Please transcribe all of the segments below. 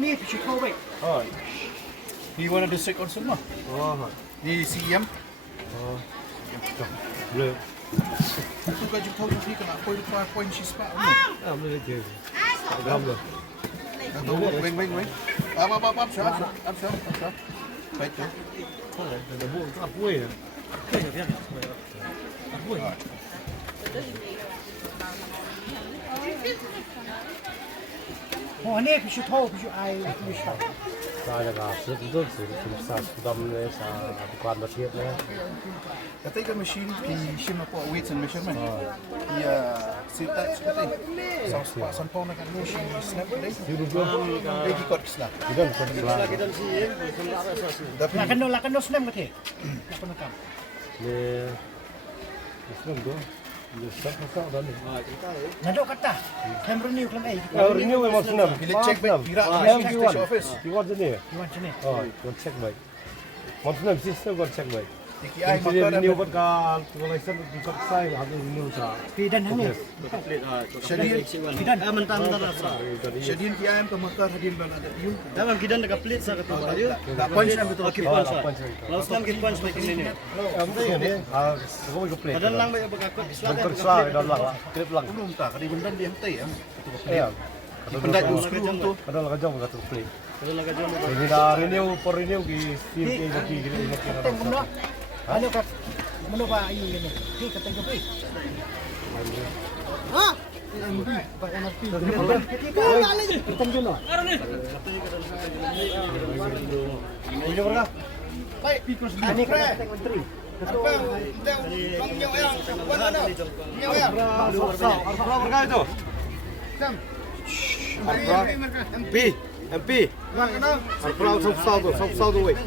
Ni Pichiko baik. Oh. You want to district also mah? Oh. Di CM. Oh. Boleh. Tu kan jumpa lagi kena poin sispa. Ah, boleh je. Agam dah. Weng. Apa, siap. Baik tu. Ada buat apa ya? Apa ya? Oh ni Pichiko, Pichiko ai, Pichiko. Saya dah betul saya sudah mulai saya bukan masjid lah. Katanya kan mesin di Shima po weights and measurement. Ya, sita seperti. Sama sampau nak kan mesin snap tadi. Lagi kot kisah. Tidak sebelah. Tapi Lakan do senam ke? Lakan kam. Ni Islam tu. Besar dah ni. Nado kata. Kamera ni uklan ai. Ini memang senam. bila check back kira mesin station office. Kiwan je ni. Iwan sini. Oh, kau check baik. Macam sistem kau check baik. DKI Jadi maka ini buat kal, tulisan di website ada ini usah. Pidan hani. Pidan. Mentang Shadin KIM ke Mekah hadir bang ada you. dalam kidan dekat plate sa ketua dia. Tak punch nak betul. Okey punch. Lalu selam kita punch baik ini. Ah, kau ikut play. Kadang lang baik berkakut Islam. Berkersa dalam lah, klip lang. Belum tak, kadi bendan dia hentai ya. Ya. Pendat skru tu. Kadang lah kajang berkata play. Kadang lang kadang. Jadi dah renew ki team ke lagi gini. Teng muno. Ano kat muno ba ayu ni? Ki kateng ko pi. Ha? Pak MRP. Teng juno. Ini berapa? Baik pikos ni kateng menteri. Berapa berapa itu? MP. Berapa satu weh.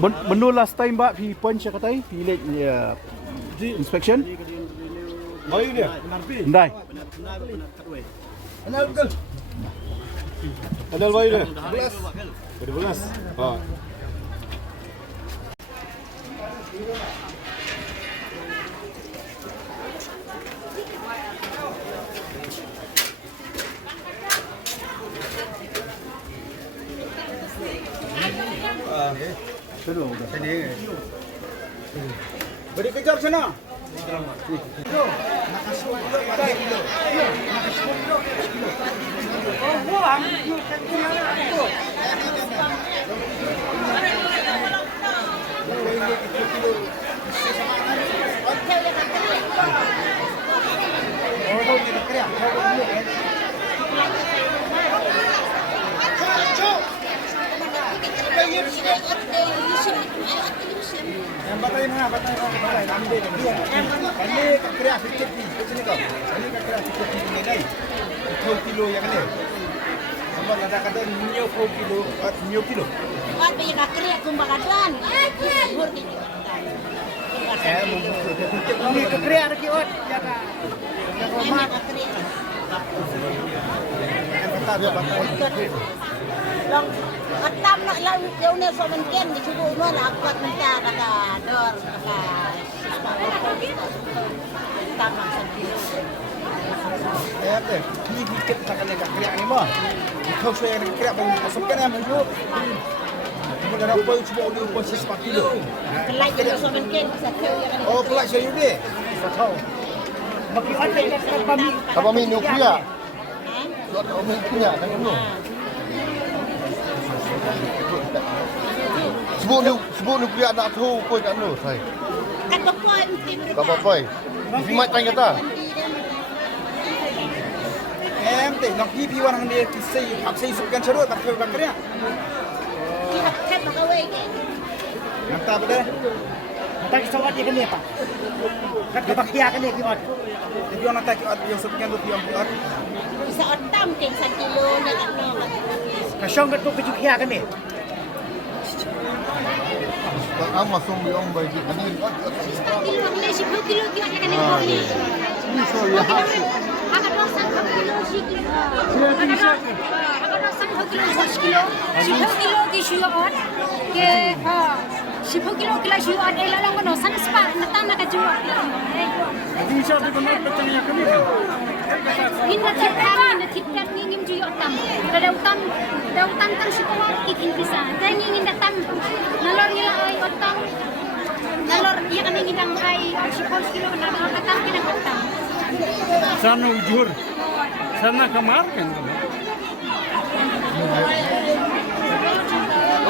Menu last time ba pi punch katai pilih ya inspection. Bayu dia. Ndai. Ana betul. Ada bayu dia. 12. Ha. Beri kejar sana. Batai ambil dia. Ini kira sikit ni. Sini kau. Ini kira sikit ni dai. 10 kilo yang ni. Nampak kata nyo 4 kilo, nyo kilo. At may kakriya kumbagadan. Ini kekria ada kiot. Ya ka. May kakriya. Kata dia batai. Long atam nak lang yung ne so mungkin di subuh mo na akwat minta kata dor kata tamang sa kilo. Ya betul. Ini dikit takkan nak kekria ni mah. Kau saya nak kekria bang masukkan yang maju. Cuma dah apa cuba dia posisi 4 kilo. Kelai jadi so mungkin sa kilo yang Oh, kelak saya ni. Tak tahu. Makin ada kami. Apa minum punya? Buat kau minum punya kan dulu. Sebut nuklear nak tahu pun tak tahu saya. kata point tim Apa apa? Simat tanya kata. Em teh nak pergi piwan dia kisah hak saya sukan cerut tak kekria. Pihak kan makaway ke. Nanta apa deh? Tak sawat dia kena pak. Kat kebakia kena kiot. Jadi orang tak kiat yang sekian tu yang kiat. Bisa otam ke 1 kilo nak no. Kasyong kat tu kejukia kena. Ang masong yung bay di kanin. Kilo ni 10 kilo kiot nak kena ni. So ya ha. Agak dong sang kilo si kilo. Agak dong sang kilo 10 kilo. 10 kilo ki syuat. Ke ha. 10 kilo kila syuat ai lalang kono san spa natam nak jual. Di siya di kono petanya kami. Inna titan ni ngim ju otam. Dautan tan sikuat kikin bisa. Dan ngin datam nalor nila ai otam. Nalor dia kan ngidang ai 10 kilo na otam pinang otam. Sana ujur. Sana kamar kan.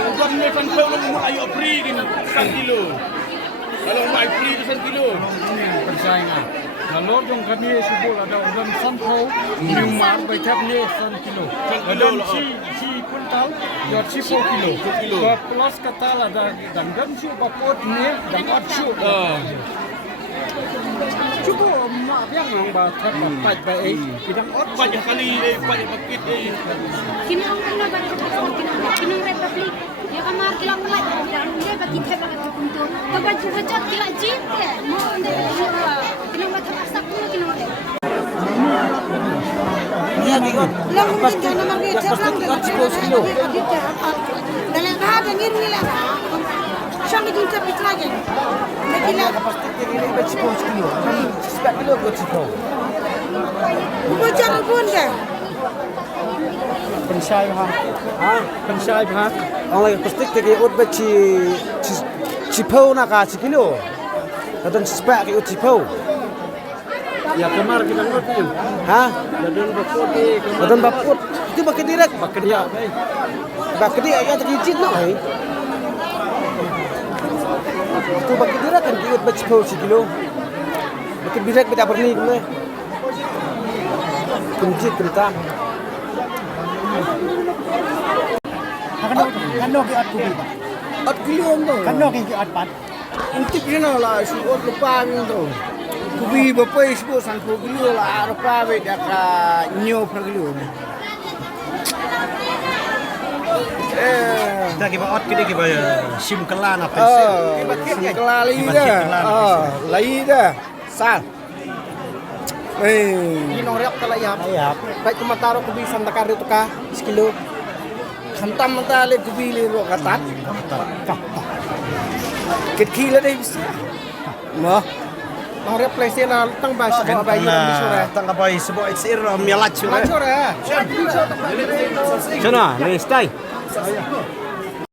Udah ni kan kalau mau ayo free kan 1 kilo. Kalau mau free tu 1 kilo. Persaingan. Kalau dong kami sebut ada orang sampau nyumar baca ni 1 kilo. Ada si kuntal jod 10 kilo. Plus kata ada dan si bakot ni dan atsu. Cuba mak yang nang batat batat baik. Bidang ot banyak kali banyak bakit Kini orang na kini republik. Ya kamar kilang mat dan dia bagi tebak kat kuntur. Tabat bujat kila jip ya. Mau ande kini mat masak pun kini mat. Lang mungkin jangan margi cerlang dengan 10 kilo. Dalam ada ngirmi lah. Siyang din sa pitlagin. Nagila. Pasti dia ni bet 10 kilo. 10 kilo kot sipo. Bujat pun ke? Pensai ha. Ha? Pensai ha. Ang lagi pasti dia ut bet sipo na ka 10 kilo. Kadang sepak ke ut sipo. Ya kemar kita ngot ni. Ha? Dadun bakot ni. Kadang baput. Itu bakit direct. Bakit dia. Bakit dia yang terkicit na eh. Itu bakit direct kan kiut bet 10 kilo. Bakit direct bet apa ni kena. Kuncit kereta. Kano ki at kubi ba? At kilo mo. Kano ki at pat? Untik na la suot lupa nito. Kubi ba pa ispo san po kilo la arpa be ka nyo per kilo. Kita kiba ot kini kiba sim kelan apa Sim kelali dah. Lai dah. Sal. Inong rep kalayap. Ayap. Baik kumataro kubi san takar itu ka 1 kilo. Hantam mentale kubi liro katat. Kit-kilo deh bisa. Mah. Nong rep place na tang ba sa ba yun ni sura. Tang apa sebuah isir mialat sura. Sura. Sana, ni stay.